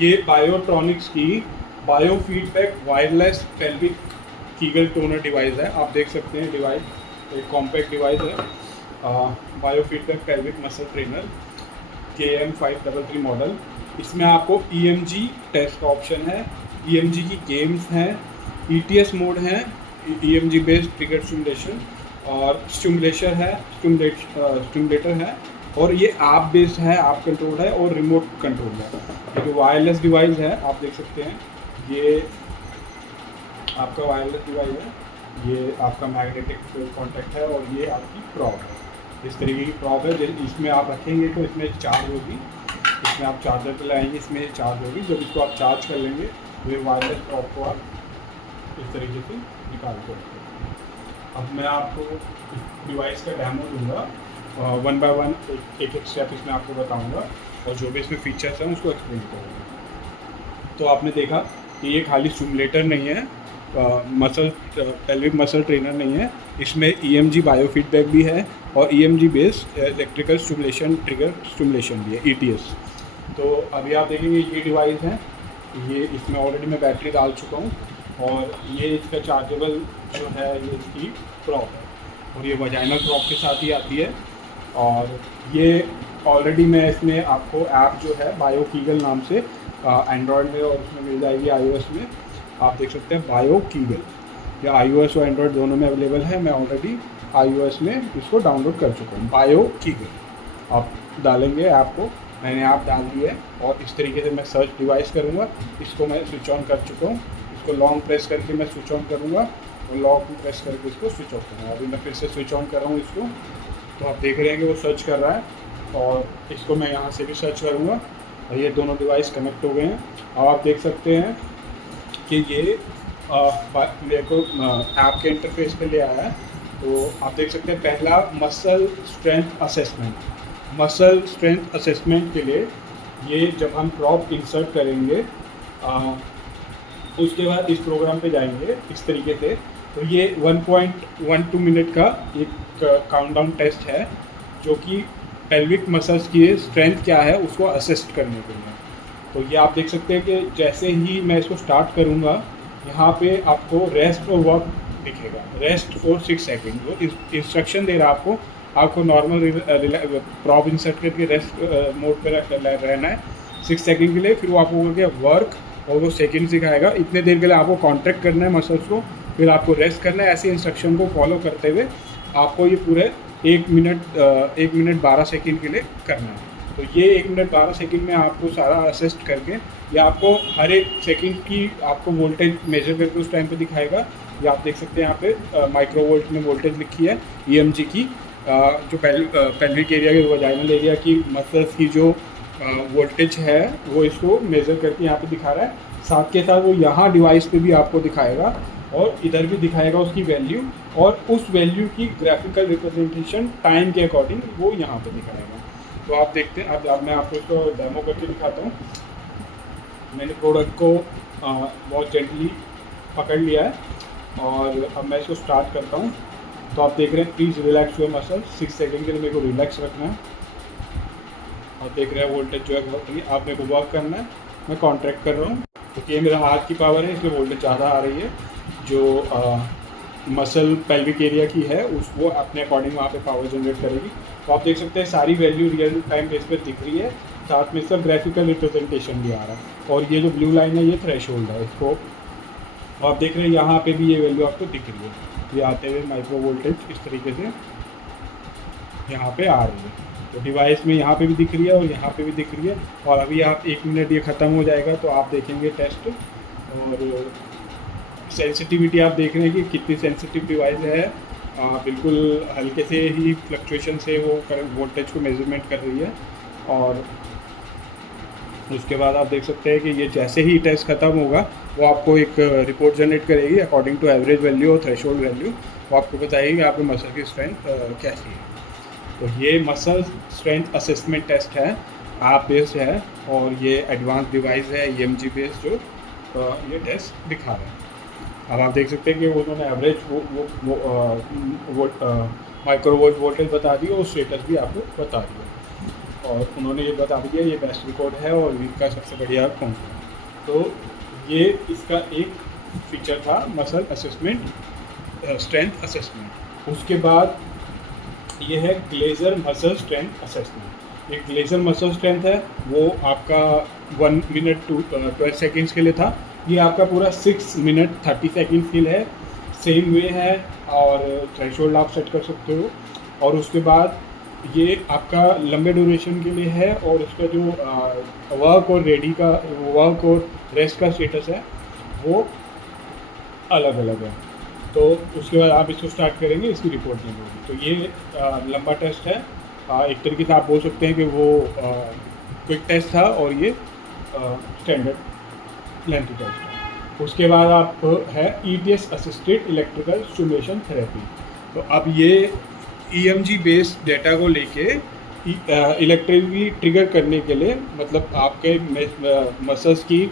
ये बायोट्रॉनिक्स की bio feedback wireless pelvic Kegel toner device है। आप देख सकते हैं डिवाइस एक कॉम्पैक्ट डिवाइस है, bio feedback pelvic muscle trainer KM533 model. इसमें आपको EMG टेस्ट का ऑप्शन है, EMG की गेम्स हैं, ETS मोड है, EMG बेस्ड ट्रिगर स्टिमुलेशन और स्टिमुलेटर है, और ये ऐप बेस्ड है, ऐप कंट्रोल है और रिमोट कंट्रोल है। ये जो वायरलेस डिवाइस है आप देख सकते हैं, ये आपका वायरलेस डिवाइस है, ये आपका मैग्नेटिक कॉन्टैक्ट है और ये आपकी प्रॉप है। इस तरीके की प्रॉप है, इसमें आप रखेंगे तो इसमें चार्ज होगी, इसमें आप चार्जर पे लाएंगे, इसमें चार्ज होगी। जब इसको आप चार्ज कर लेंगे तो ये वायरलेस प्रॉप को आप इस तरीके से निकाल कर रखेंगे। अब मैं आपको इस डिवाइस का डेमो दूंगा, 1 बाय 1 एक स्टेप इसमें आपको बताऊंगा और जो भी इसमें फीचर्स हैं उसको एक्सप्लेन करूँगा। तो आपने देखा कि ये खाली स्टिमुलेटर नहीं है, मसल पेल्विक मसल ट्रेनर नहीं है, इसमें EMG बायो फीडबैक भी है और EMG based electrical stimulation trigger stimulation भी है, ETS। तो अभी आप देखेंगे ये डिवाइस है, ये इसमें ऑलरेडी मैं बैटरी डाल चुका हूँ और ये इसका चार्जेबल जो है ये इसकी प्रॉप है और ये वजाइनल प्रॉप के साथ ही आती है। और ये ऑलरेडी मैं इसमें आपको ऐप जो है बायो कीगल नाम से एंड्रॉयड में और उसमें मिल जाएगी iOS में, आप देख सकते हैं बायो कीगल, या iOS और एंड्रॉयड दोनों में अवेलेबल है। मैं ऑलरेडी iOS में इसको डाउनलोड कर चुका हूँ। बायो कीगल आप डालेंगे ऐप को, मैंने ऐप डाल दी है और इस तरीके से मैं सर्च डिवाइस करूँगा। इसको मैं स्विच ऑन कर चुका हूँ, इसको लॉन्ग प्रेस करके मैं स्विच ऑन करूँगा और लॉन्ग प्रेस करके इसको स्विच ऑफ करूँगा। अभी मैं फिर से स्विच ऑन कर रहा हूँ इसको, तो आप देख रहे हैं कि वो सर्च कर रहा है और इसको मैं यहाँ से भी सर्च करूँगा और ये दोनों डिवाइस कनेक्ट हो गए हैं। अब आप देख सकते हैं कि ये मेरे को ऐप के इंटरफेस पे ले आया है। तो आप देख सकते हैं पहला मसल स्ट्रेंथ असेसमेंट के लिए ये जब हम प्रॉप इंसर्ट करेंगे उसके बाद इस प्रोग्राम पे जाएंगे इस तरीके से, तो ये 1.12 मिनट का एक काउंटडाउन टेस्ट है जो कि पेल्विक मसल्स की स्ट्रेंथ क्या है उसको असेस्ट करने के लिए। तो ये आप देख सकते हैं कि जैसे ही मैं इसको स्टार्ट करूँगा यहाँ पे आपको रेस्ट और वर्क दिखेगा, रेस्ट फॉर 6 सेकेंड। वो इंस्ट्रक्शन दे रहा है आपको नॉर्मल प्रॉप इंसर्ट करके रेस्ट मोड पर रहना है 6 सेकेंड के लिए, फिर वो आपको बोलेगा वर्क और वो सेकेंड सिखाएगा, इतने देर के लिए आपको कॉन्ट्रैक्ट करना है मसल्स को, फिर आपको रेस्ट करना है। ऐसे इंस्ट्रक्शन को फॉलो करते हुए आपको ये पूरे 1 मिनट 12 सेकेंड के लिए करना है। तो ये 1 मिनट 12 सेकेंड में आपको सारा असिस्ट करके या आपको हर एक सेकेंड की आपको वोल्टेज मेजर करके उस टाइम पे दिखाएगा। ये आप देख सकते हैं यहाँ पे माइक्रो वोल्ट में वोल्टेज लिखी है EMG की, जो पेल्विक एरिया के वजाइनल एरिया की मसल्स की जो वोल्टेज है वो इसको मेज़र करके यहाँ पे दिखा रहा है। साथ के साथ वो यहाँ डिवाइस पे भी आपको दिखाएगा और इधर भी दिखाएगा उसकी वैल्यू, और उस वैल्यू की ग्राफिकल रिप्रेजेंटेशन टाइम के अकॉर्डिंग वो यहाँ पे दिखाएगा। तो आप देखते हैं, अब मैं आपको इसको डेमो करके दिखाता हूँ। मैंने प्रोडक्ट को बहुत जेंटली पकड़ लिया है और अब मैं इसको स्टार्ट करता हूँ। तो आप देख रहे हैं please relax your muscle, 6 second के लिए मेरे को रिलैक्स रखना है और देख रहे हैं वोल्टेज जो है आप मेरे को वर्क करना है। मैं कॉन्ट्रैक्ट कर रहा हूँ क्योंकि ये मेरा हाथ की पावर है इसलिए वोल्टेज ज़्यादा आ रही है। जो मसल पेल्विक एरिया की है उस वो अपने अकॉर्डिंग वहाँ पे पावर जनरेट करेगी। तो आप देख सकते हैं सारी वैल्यू रियल टाइम बेस पर दिख रही है, साथ में इसका ग्राफिकल रिप्रेजेंटेशन भी आ रहा है। और ये जो ब्लू लाइन है ये थ्रेशोल्ड है, इसको आप देख रहे हैं यहाँ पे भी ये वैल्यू आपको दिख रही है, ये आते हुए माइक्रो वोल्टेज इस तरीके से यहाँ पे आ रही है। तो डिवाइस में यहाँ पे भी दिख रही है और यहाँ पे भी दिख रही है। और अभी आप 1 मिनट ये ख़त्म हो जाएगा तो आप देखेंगे टेस्ट, और सेंसिटिविटी आप देख रहे हैं कि कितनी सेंसिटिव डिवाइस है। बिल्कुल हल्के से ही फ्लक्चुएशन से वो करंट वोल्टेज को मेजरमेंट कर रही है। और उसके बाद आप देख सकते हैं कि ये जैसे ही टेस्ट ख़त्म होगा वो आपको एक रिपोर्ट जनरेट करेगी अकॉर्डिंग टू एवरेज वैल्यू और थ्रेशोल्ड वैल्यू। वो आपको बताएगी कि आपके मसल की स्ट्रेंथ कैसी है। तो ये मसल स्ट्रेंथ असेसमेंट टेस्ट है, ऐप बेस्ड है और ये एडवांस डिवाइस है EMG बेस्ड जो ये टेस्ट दिखा रहा है। अब आप देख सकते हैं कि उन्होंने एवरेज वो माइक्रो वोल्ट वोल्टेज बता दी और स्टेटस भी आपको बता दिया। और उन्होंने ये बता दिया ये बेस्ट रिकॉर्ड है और वीक का सबसे बढ़िया कौन सा है। तो ये इसका एक फीचर था मसल असेसमेंट, स्ट्रेंथ असेसमेंट। उसके बाद ये है ग्लेजर मसल स्ट्रेंथ असेसमेंट। एक ग्लेजर मसल स्ट्रेंथ है वो आपका 1 मिनट 12 सेकेंड्स के लिए था। ये आपका पूरा 6 मिनट 30 सेकेंड्स के लिए है। सेम वे है और थ्रेशोल्ड आप सेट कर सकते हो। और उसके बाद ये आपका लंबे ड्यूरेशन के लिए है और उसका जो वर्क और वर्क और रेस्ट का स्टेटस है वो अलग अलग है। तो उसके बाद आप इसको स्टार्ट करेंगे, इसकी रिपोर्ट नहीं होगी। तो ये लंबा टेस्ट है, एक तरीके से आप बोल सकते हैं कि वो क्विक टेस्ट था और ये स्टैंडर्ड लेंथ टेस्ट है। उसके बाद आप है ETS assisted electrical stimulation therapy. तो अब ये EMG बेस्ड डेटा को लेके इलेक्ट्रिकली ट्रिगर करने के लिए, मतलब आपके मसल्स की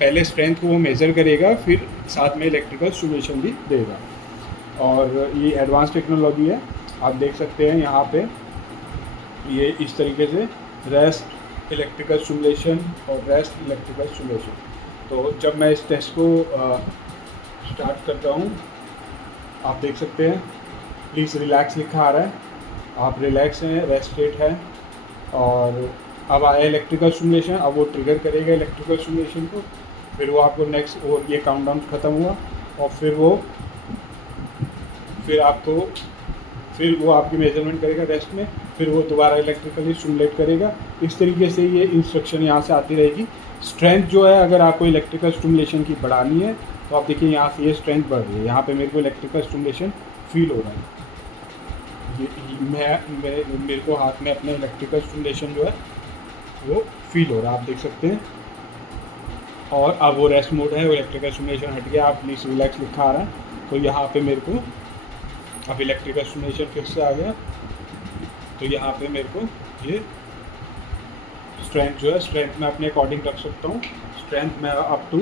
पहले स्ट्रेंथ को वो मेज़र करेगा, फिर साथ में इलेक्ट्रिकल स्टिमुलेशन भी देगा। और ये एडवांस टेक्नोलॉजी है, आप देख सकते हैं यहाँ पे ये इस तरीके से रेस्ट इलेक्ट्रिकल स्टिमुलेशन और रेस्ट इलेक्ट्रिकल स्टिमुलेशन। तो जब मैं इस टेस्ट को स्टार्ट करता हूँ, आप देख सकते हैं प्लीज़ रिलैक्स लिखा आ रहा है, आप रिलैक्स हैं, रेस्ट स्टेट है। और अब आया इलेक्ट्रिकल स्टिमुलेशन, अब वो ट्रिगर करेगा इलेक्ट्रिकल स्टिमुलेशन को, फिर वो आपको नेक्स्ट, और ये काउंटडाउन ख़त्म हुआ और फिर वो आपकी मेजरमेंट करेगा रेस्ट में, फिर वो दोबारा इलेक्ट्रिकली स्टिमुलेट करेगा। इस तरीके से ये इंस्ट्रक्शन यहाँ से आती रहेगी। स्ट्रेंथ जो है, अगर आपको इलेक्ट्रिकल स्टिमुलेशन की बढ़ानी है तो आप देखिए यहाँ से ये स्ट्रेंथ बढ़ रही है, यहाँ पे मेरे को इलेक्ट्रिकल स्टिमुलेशन फील हो रहा है। मेरे को हाथ में अपने इलेक्ट्रिकल स्टिमुलेशन जो है वो फील हो रहा है, आप देख सकते हैं। और अब वो रेस्ट मोड है, वो इलेक्ट्रिकल स्टिमुलेशन हट गया, आप प्लीज़ रिलैक्स लिखा आ रहा है। तो यहाँ पे मेरे को अब इलेक्ट्रिकल स्टिमुलेशन फिर से आ गया। तो यहाँ पे मेरे को ये स्ट्रेंथ जो है, स्ट्रेंथ मैं अपने अकॉर्डिंग रख सकता हूँ। स्ट्रेंथ मैं अप टू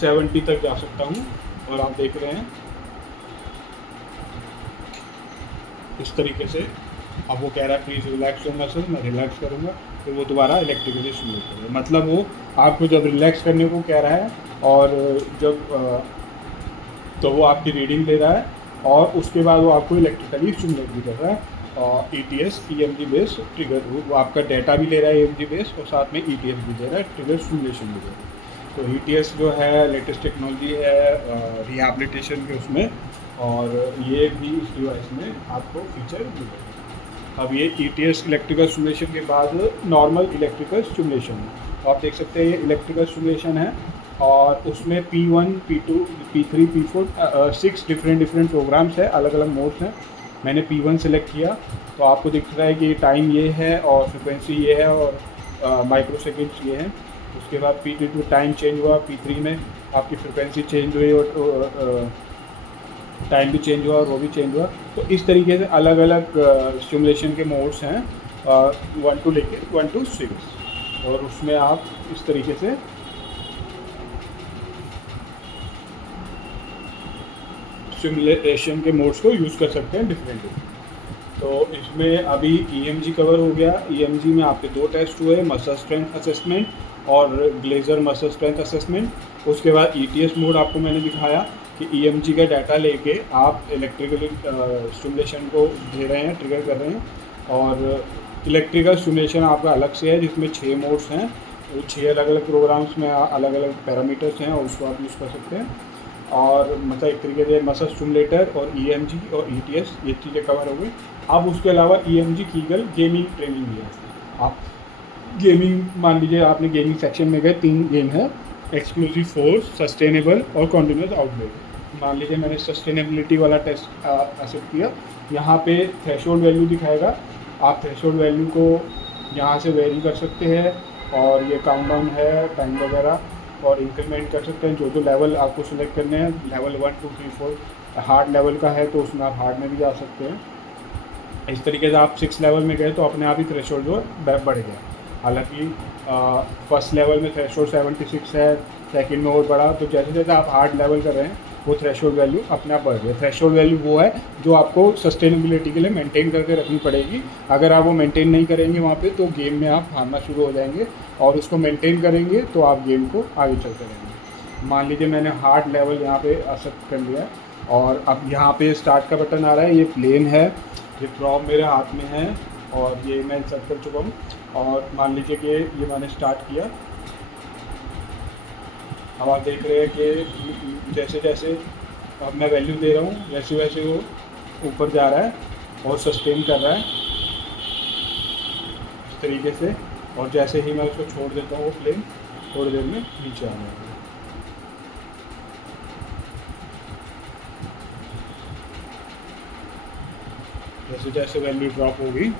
70 तक जा सकता हूँ। और आप देख रहे हैं इस तरीके से। अब वो कह रहा है प्लीज़ रिलैक्स योर मसल, मैं रिलैक्स करूँगा, फिर वो दोबारा इलेक्ट्रिकली स्टिमुलेट करेगा। मतलब वो आपको जब रिलैक्स करने को कह रहा है और जब तो वो आपकी रीडिंग ले रहा है और उसके बाद वो आपको इलेक्ट्रिकली स्टिमुलेट भी कर रहा है। और ETS EMG बेस्ड ट्रिगर, वो आपका डाटा भी ले रहा है EMG बेस्ड और साथ में ETS भी दे रहा है, ट्रिगर स्टिमुलेशन भी दे रहा है। तो ETS जो है लेटेस्ट टेक्नोलॉजी है रिहैबिलिटेशन के उसमें, और ये भी इस डिवाइस में आपको फीचर मिलेगा। अब ये ETS इलेक्ट्रिकल स्टिमुलेशन के बाद नॉर्मल इलेक्ट्रिकल स्टिमुलेशन है। आप देख सकते हैं ये इलेक्ट्रिकल स्टिमुलेशन है और उसमें P1 P2 P3 P4 6 different programmes है, अलग अलग मोड्स हैं। मैंने P1 सेलेक्ट किया तो आपको दिख रहा है कि टाइम ये है और फ्रिक्वेंसी ये है और माइक्रो सेकेंड्स ये है। उसके बाद P2 टाइम चेंज हुआ, P3 में आपकी फ्रिक्वेंसी चेंज हुई और टाइम भी चेंज हुआ और वो भी चेंज हुआ। तो इस तरीके से अलग अलग स्टिमुलेशन के मोड्स हैं 1 to लेके 1 to 6, और उसमें आप इस तरीके से स्टिमुलेशन के मोड्स को यूज़ कर सकते हैं डिफरेंटली। तो इसमें अभी EMG कवर हो गया। EMG में आपके 2 टेस्ट हुए, मसल स्ट्रेंथ असेसमेंट और ग्लेजर मसल स्ट्रेंथ असेसमेंट। उसके बाद ETS मोड आपको मैंने दिखाया कि EMG का डाटा लेके आप इलेक्ट्रिकल स्टिमुलेशन को दे रहे हैं, ट्रिगर कर रहे हैं। और इलेक्ट्रिकल स्टिमुलेशन आपका अलग से है जिसमें 6 मोड्स हैं, वो 6 अलग अलग प्रोग्राम्स में अलग अलग पैरामीटर्स हैं और उसको आप यूज़ कर सकते हैं। और मतलब एक तरीके से मसल स्टिमुलेटर और EMG और ETS ये चीज़ें कवर हो गई। अब उसके अलावा EMG कीगल गेमिंग ट्रेनिंग भी है। आप गेमिंग, मान लीजिए आपने गेमिंग सेक्शन में गए, 3 गेम है, एक्सक्लूसिव फोर्स, सस्टेनेबल और कॉन्टिन्यूस आउटब्रेक। मान लीजिए मैंने सस्टेनेबिलिटी वाला टेस्ट एक्सेप्ट किया। यहाँ पे थ्रेशोल्ड वैल्यू दिखाएगा, आप थ्रेशोल्ड वैल्यू को यहाँ से वेरी कर सकते हैं और ये काउंटडाउन है, टाइम वगैरह, और इंक्रीमेंट कर सकते हैं। जो लेवल आपको सिलेक्ट करने हैं, लेवल 1 2 3 4 हार्ड लेवल का है तो उसमें आप हार्ड में भी जा सकते हैं। इस तरीके से आप 6 लेवल में गए तो अपने आप ही थ्रेशोल्ड जो है बढ़ गया। हालांकि फर्स्ट लेवल में थ्रेशोल्ड 76 है, सेकंड में और बढ़ा। तो जैसे जैसे आप हार्ड लेवल कर रहे हैं वो थ्रेशोल्ड वैल्यू अपने आप बढ़ रही है। थ्रेशोल्ड वैल्यू वो है जो आपको सस्टेनेबिलिटी के लिए मेंटेन करके रखनी पड़ेगी। अगर आप वो मेंटेन नहीं करेंगे वहाँ पे तो गेम में आप हारना शुरू हो जाएंगे, और उसको मेंटेन करेंगे तो आप गेम को आगे चलते रहेंगे। मान लीजिए मैंने हार्ड लेवल यहाँ पे एक्सेप्ट कर लिया, और अब यहाँ पे स्टार्ट का बटन आ रहा है, ये प्लेन है, ये ड्रॉप मेरे हाथ में है, और ये मैं इंसर्ट कर चुका हूँ। और मान लीजिए कि ये मैंने स्टार्ट किया, अब आप देख रहे हैं कि जैसे जैसे अब मैं वैल्यू दे रहा हूँ वैसे वैसे वो ऊपर जा रहा है और सस्टेन कर रहा है इस तरीके से। और जैसे ही मैं उसको छोड़ देता हूँ वो प्लेन थोड़ी देर में नीचे आ जाएगा। जैसे जैसे वैल्यू ड्रॉप होगी,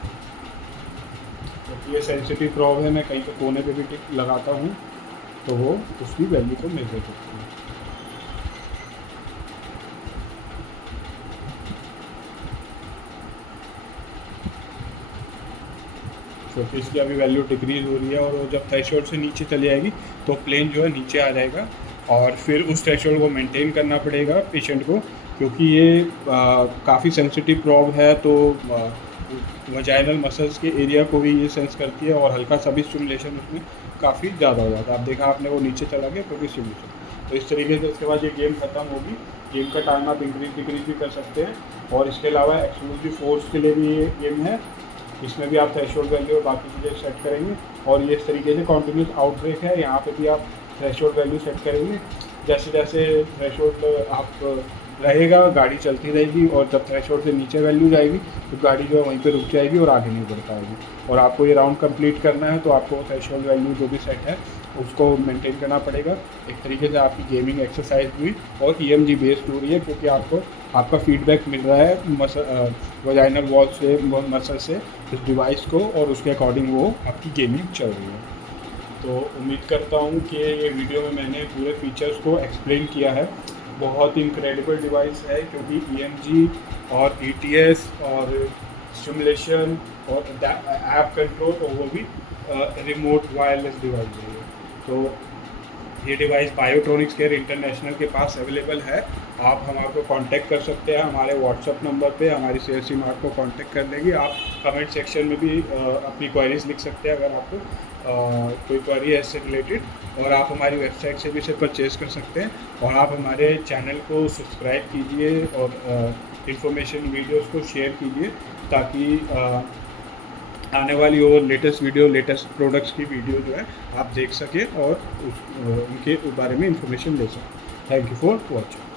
तो ये सेंसिटिव प्रॉब है, मैं कहीं पे कोने पे भी टिक लगाता हूँ तो वो उसकी वैल्यू को मेजर करती है। क्योंकि इसकी अभी वैल्यू डिक्रीज हो रही है, और वो जब थ्रेशोल्ड से नीचे चली जाएगी तो प्लेन जो है नीचे आ जाएगा, और फिर उस थ्रेशोल्ड को मेंटेन करना पड़ेगा पेशेंट को, क्योंकि ये काफ़ी सेंसिटिव प्रॉब है। तो वजाइनल मसल्स के एरिया को भी ये सेंस करती है, और हल्का सा भी स्टिमुलेशन उसमें काफ़ी ज़्यादा हो जाता है। आप देखा आपने वो नीचे चला गया क्योंकि स्टिमुलेशन। तो इस तरीके से उसके बाद ये गेम ख़त्म होगी। गेम का टाइम आप इंक्रीज डिक्रीज भी कर सकते हैं, और इसके अलावा एक्सक्लूसिव फोर्स के लिए भी ये गेम है, इसमें भी आप थ्रेशोल्ड वैल्यू और बाकी चीज़ें सेट करेंगे। और ये इस तरीके से कॉन्टिन्यूस आउटब्रेक है, यहाँ पे भी आप थ्रेशोल्ड वैल्यू सेट करेंगे। जैसे जैसे थ्रेशोल्ड आप रहेगा गाड़ी चलती रहेगी, और जब थ्रेशोल्ड से नीचे वैल्यू जाएगी तो गाड़ी जो है वहीं पे रुक जाएगी और आगे नहीं बढ़ पाएगी। और आपको ये राउंड कंप्लीट करना है तो आपको थ्रेशोल्ड वैल्यू जो भी सेट है उसको मेंटेन करना पड़ेगा। एक तरीके से आपकी गेमिंग एक्सरसाइज हुई और EMG बेस्ड हो रही है, क्योंकि आपका फीडबैक मिल रहा है वजाइनल वॉल से, मसल से इस डिवाइस को, और उसके अकॉर्डिंग वो आपकी गेमिंग चल रही है। तो उम्मीद करता हूँ कि ये वीडियो में मैंने पूरे फीचर्स को एक्सप्लेन किया है। बहुत इनक्रेडिबल डिवाइस है, क्योंकि EMG और ETS और स्टिमुलेशन और ऐप कंट्रोल, और वो भी रिमोट वायरलेस डिवाइस है। तो ये डिवाइस बायोट्रॉनिक्स केयर इंटरनेशनल के पास अवेलेबल है। आप हमारे को कांटेक्ट कर सकते हैं हमारे व्हाट्सएप नंबर पे, हमारी CSC मार्ट को कांटेक्ट कर लेंगे। आप कमेंट सेक्शन में भी अपनी क्वेरीज लिख सकते हैं अगर आपको कोई क्वेरी है इससे रिलेटेड, और आप हमारी वेबसाइट से भी इसे परचेज़ कर सकते हैं। और आप हमारे चैनल को सब्सक्राइब कीजिए और इन्फॉर्मेशन वीडियोज़ को शेयर कीजिए, ताकि आने वाली और लेटेस्ट वीडियो, लेटेस्ट प्रोडक्ट्स की वीडियो जो है आप देख सकें और उनके बारे में इंफॉर्मेशन ले सकें। Thank you for watching.